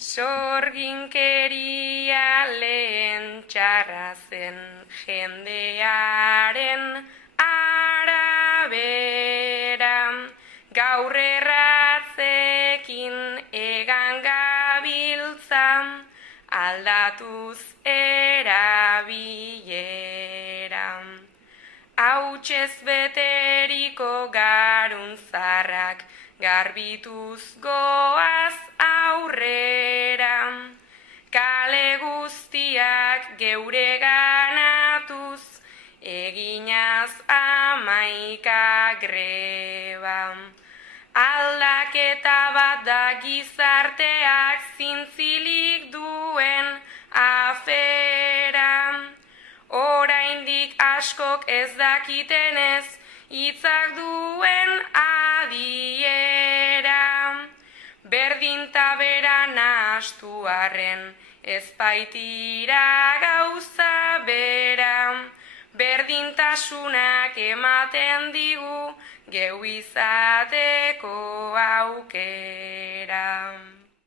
Sorginkeria lehen txarra zen jendearen arabera, gaur erratzekin egan gabiltza, aldatuz erabilera. Hautsez beteriko garuntzarrak garbituz goaz aurrera, kale guztiak geure ganatuz, eginaz 11 greba. Aldaketa bat da gizarteak zintzilik duen afera, oraindik askok ez dakitenez hitzak duen adiera. Berdin ta bera nahastu arren, ez baitira gauza bera, berdintasunak ematen digu geu izateko aukera.